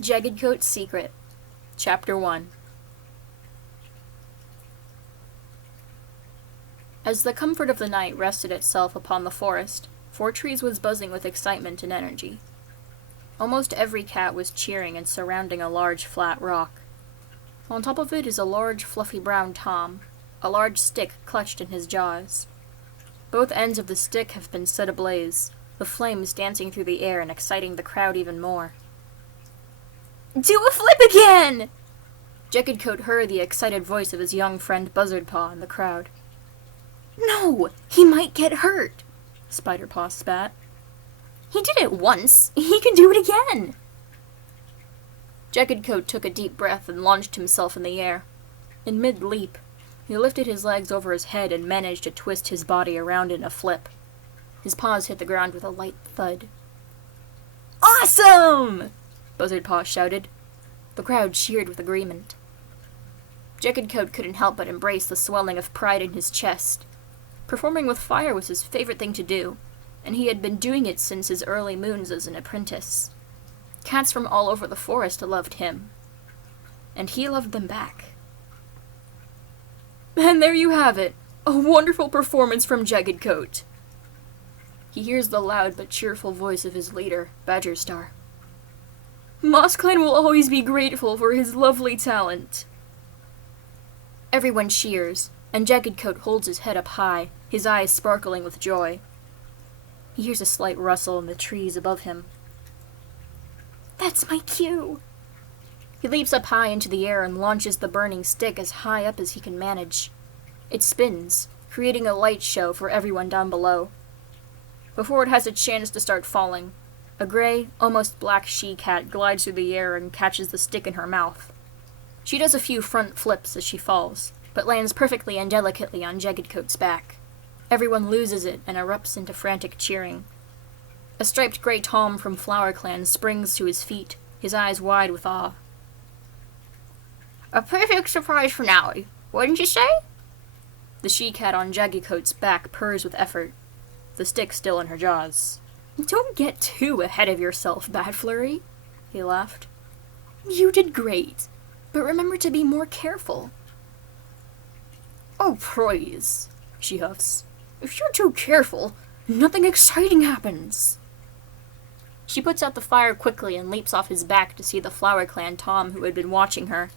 Jaggedcoat's Secret, Chapter 1. As the comfort of the night rested itself upon the forest, Four Trees was buzzing with excitement and energy. Almost every cat was cheering and surrounding a large flat rock. On top of it is a large fluffy brown Tom, a large stick clutched in his jaws. Both ends of the stick have been set ablaze, the flames dancing through the air and exciting the crowd even more. "Do a flip again!" Jaggedcoat heard the excited voice of his young friend Buzzardpaw in the crowd. "No! He might get hurt!" Spiderpaw spat. "He did it once! He can do it again!" Jaggedcoat took a deep breath and launched himself in the air. In mid-leap, he lifted his legs over his head and managed to twist his body around in a flip. His paws hit the ground with a light thud. "Awesome!" Buzzardpaw shouted. The crowd cheered with agreement. Jaggedcoat couldn't help but embrace the swelling of pride in his chest. Performing with fire was his favorite thing to do, and he had been doing it since his early moons as an apprentice. Cats from all over the forest loved him, and he loved them back. And there you have it, a wonderful performance from Jaggedcoat. He hears the loud but cheerful voice of his leader, Badgerstar. MossClan will always be grateful for his lovely talent. Everyone cheers, and Jaggedcoat holds his head up high, his eyes sparkling with joy. He hears a slight rustle in the trees above him. That's my cue! He leaps up high into the air and launches the burning stick as high up as he can manage. It spins, creating a light show for everyone down below. Before it has a chance to start falling, a gray, almost black she-cat glides through the air and catches the stick in her mouth. She does a few front flips as she falls, but lands perfectly and delicately on Jaggedcoat's back. Everyone loses it and erupts into frantic cheering. A striped gray Tom from Flower Clan springs to his feet, his eyes wide with awe. A perfect surprise finale, wouldn't you say? The she-cat on Jaggedcoat's back purrs with effort, the stick still in her jaws. Don't get too ahead of yourself, Badflurry, he laughed. You did great, but remember to be more careful. Oh, please, she huffs. If you're too careful, nothing exciting happens. She puts out the fire quickly and leaps off his back to see the Flower Clan Tom who had been watching her.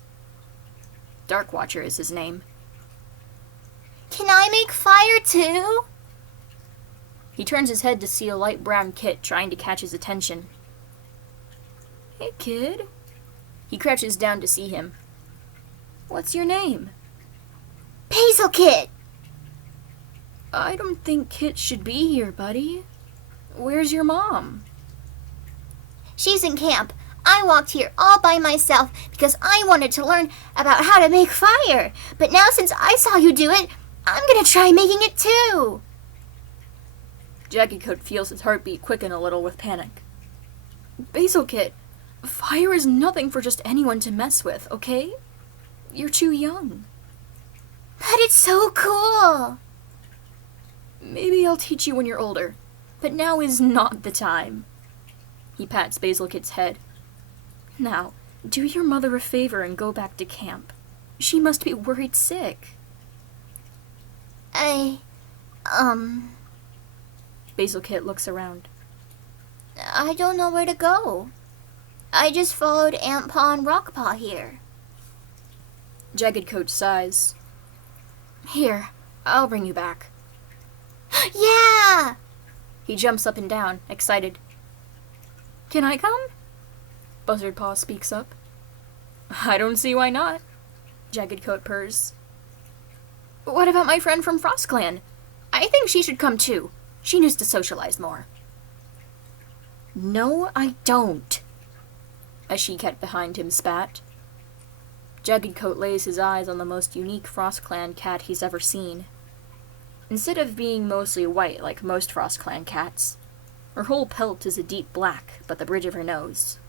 Darkwatcher is his name. Can I make fire too? He turns his head to see a light brown kit trying to catch his attention. Hey, kid. He crouches down to see him. What's your name? Basil Kit! I don't think Kit should be here, buddy. Where's your mom? She's in camp. I walked here all by myself because I wanted to learn about how to make fire. But now since I saw you do it, I'm gonna try making it too. Jaggedcoat feels his heartbeat quicken a little with panic. Basil Kit, fire is nothing for just anyone to mess with, okay? You're too young. But it's so cool! Maybe I'll teach you when you're older, but now is not the time. He pats Basil Kit's head. Now, do your mother a favor and go back to camp. She must be worried sick. Basil Kit looks around. I don't know where to go. I just followed Ant Paw and Rock Paw here. Jaggedcoat sighs. Here, I'll bring you back. Yeah! He jumps up and down, excited. Can I come? Buzzardpaw speaks up. I don't see why not, Jaggedcoat purrs. What about my friend from Frost Clan? I think she should come too. She needs to socialize more. No, I don't, a she-cat behind him spat. Jaggedcoat lays his eyes on the most unique Frost Clan cat he's ever seen. Instead of being mostly white like most Frost Clan cats, her whole pelt is a deep black but the bridge of her nose.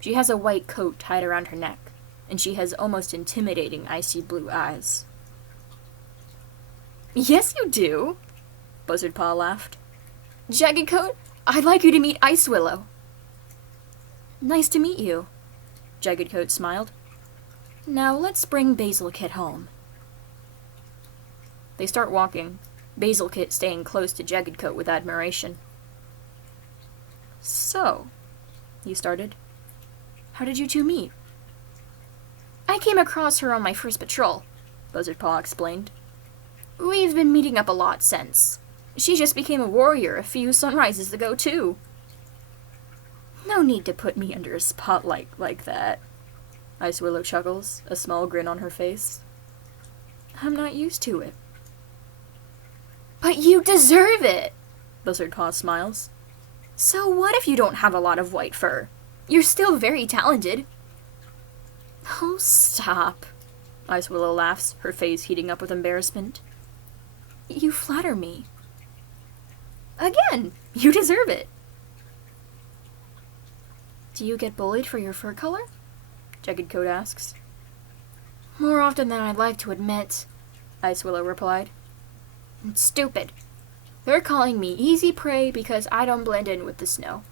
She has a white coat tied around her neck, and she has almost intimidating icy blue eyes. Yes, you do, Buzzardpaw laughed. Jaggedcoat, I'd like you to meet Ice Willow. Nice to meet you. Jaggedcoat smiled. Now let's bring Basil Kit home. They start walking, Basil Kit staying close to Jaggedcoat with admiration. So, he started, how did you two meet? I came across her on my first patrol, Buzzardpaw explained. We've been meeting up a lot since. She just became a warrior a few sunrises ago, too. No need to put me under a spotlight like that. Ice Willow chuckles, a small grin on her face. I'm not used to it. But you deserve it! Buzzardpaw smiles. So what if you don't have a lot of white fur? You're still very talented. Oh, stop. Ice Willow laughs, her face heating up with embarrassment. You flatter me. Again, you deserve it. Do you get bullied for your fur color? Jaggedcoat asks. More often than I'd like to admit, Ice Willow replied. It's stupid. They're calling me easy prey because I don't blend in with the snow.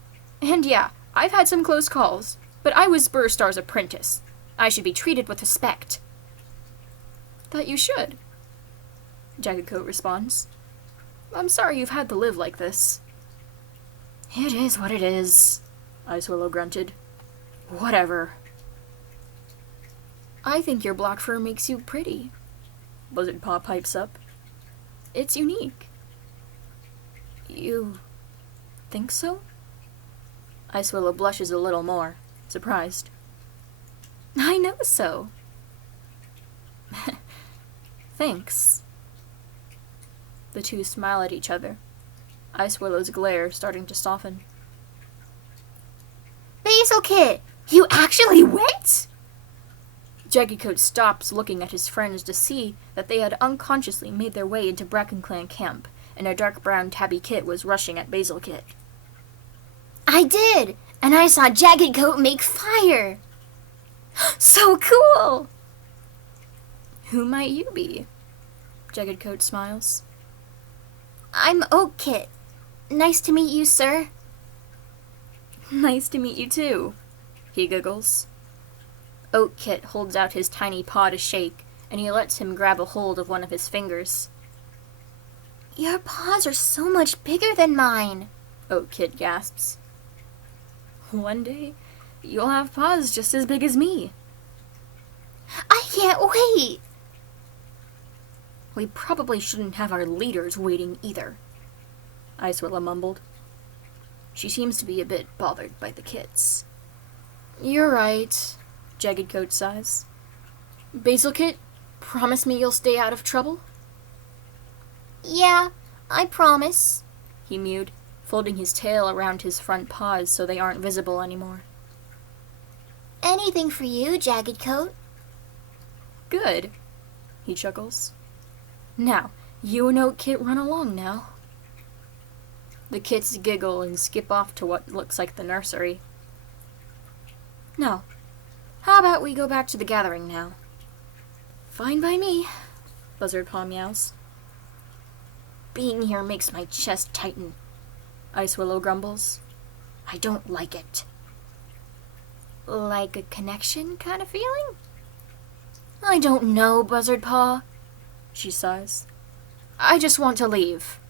And yeah, I've had some close calls, but I was Burstar's apprentice. I should be treated with respect. That you should, Jaggedcoat responds. I'm sorry you've had to live like this. It is what it is, Ice Willow grunted. Whatever. I think your black fur makes you pretty, Buzzardpaw pipes up. It's unique. You think so? Ice Willow blushes a little more, surprised. I know so. Thanks. The two smile at each other, Ice Willow's glare starting to soften. Basil Kit, you actually went? Jaggedcoat stops looking at his friends to see that they had unconsciously made their way into Bracken Clan camp, and a dark brown tabby kit was rushing at Basil Kit. I did, and I saw Jaggedcoat make fire. So cool! Who might you be? Jaggedcoat smiles. I'm Oak Kit. Nice to meet you, sir. Nice to meet you too, he giggles. Oak Kit holds out his tiny paw to shake, and he lets him grab a hold of one of his fingers. Your paws are so much bigger than mine, Oak Kit gasps. One day, you'll have paws just as big as me. I can't wait! We probably shouldn't have our leaders waiting either, Ice Willow mumbled. She seems to be a bit bothered by the kits. You're right, Jaggedcoat sighs. Basil Kit, promise me you'll stay out of trouble? Yeah, I promise, he mewed, folding his tail around his front paws so they aren't visible anymore. Anything for you, Jaggedcoat. Good, he chuckles. Now, you and Oak Kit run along now. The kits giggle and skip off to what looks like the nursery. Now, how about we go back to the gathering now? Fine by me, Buzzardpaw meows. Being here makes my chest tighten, Ice Willow grumbles. I don't like it. Like a connection kind of feeling? I don't know, Buzzardpaw, she sighs. I just want to leave.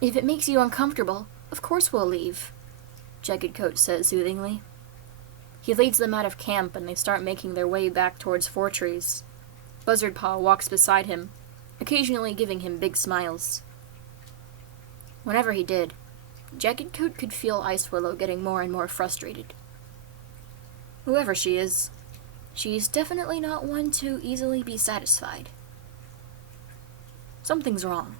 If it makes you uncomfortable, of course we'll leave, Jaggedcoat says soothingly. He leads them out of camp and they start making their way back towards Four Trees. Buzzardpaw walks beside him, occasionally giving him big smiles. Whenever he did, Jaggedcoat could feel Ice Willow getting more and more frustrated. Whoever she is, she's definitely not one to easily be satisfied. Something's wrong.